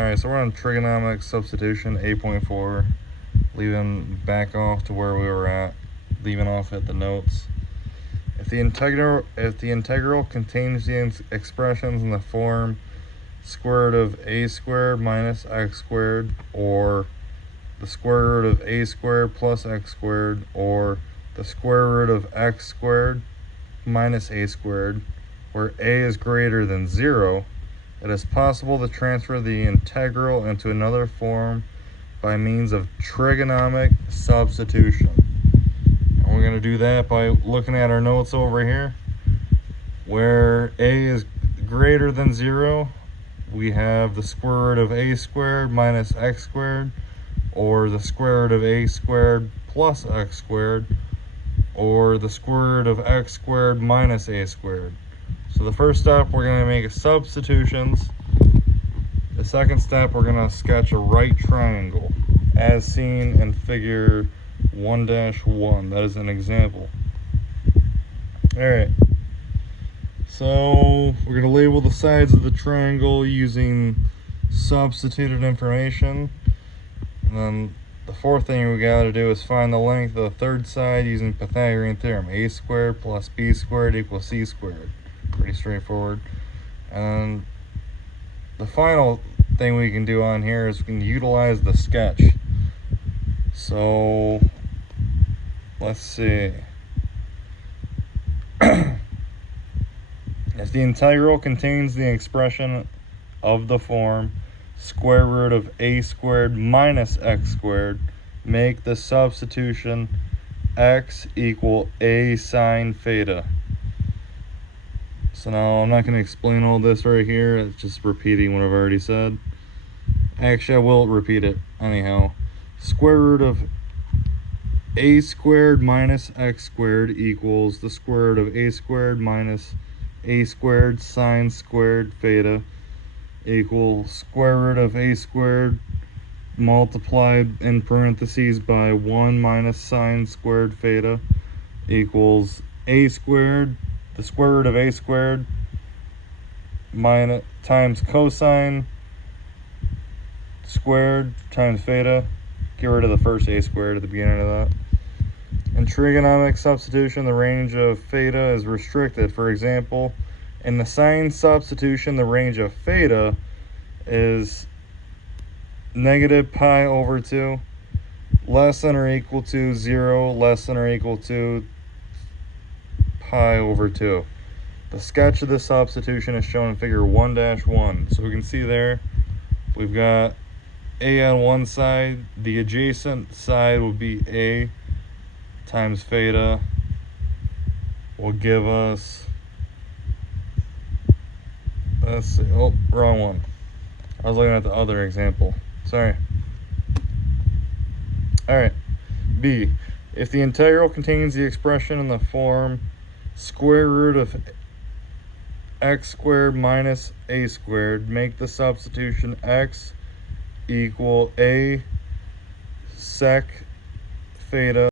Alright, so we're on trigonometric substitution 8.4, leaving back off to where we were at, leaving off at the notes. If the integral contains the expressions in the form square root of a squared minus x squared, or the square root of a squared plus x squared, or the square root of x squared minus a squared, where a is greater than 0, it is possible to transfer the integral into another form by means of trigonometric substitution. And we're going to do that by looking at our notes over here. Where a is greater than 0, we have the square root of a squared minus x squared, or the square root of a squared plus x squared, or the square root of x squared minus a squared. So the first step, we're going to make substitutions. The second step, we're going to sketch a right triangle as seen in figure 1-1. That is an example. Alright, so we're going to label the sides of the triangle using substituted information. And then the fourth thing we got to do is find the length of the third side using Pythagorean theorem. A squared plus b squared equals c squared. Pretty straightforward. And the final thing we can do on here is we can utilize the sketch. So let's see. If the integral contains the expression of the form square root of a squared minus x squared, make the substitution x equal a sine theta. So now I'm not going to explain all this right here, it's just repeating what I've already said. Actually, I will repeat it anyhow. Square root of a squared minus x squared equals the square root of a squared minus a squared sine squared theta equals square root of a squared multiplied in parentheses by 1 minus sine squared theta equals a squared, the square root of a squared minus times cosine squared times theta. Get rid of the first a squared at the beginning of that. In trigonometric substitution, the range of theta is restricted. For example, in the sine substitution, the range of theta is negative pi over 2, less than or equal to 0, less than or equal to pi over 2. The sketch of this substitution is shown in figure 1-1. So we can see there, we've got a on one side, the adjacent side will be a times theta will give us, let's see, oh, wrong one. I was looking at the other example. Sorry. Alright, B. If the integral contains the expression in the form square root of x squared minus a squared, make the substitution x equal a sec theta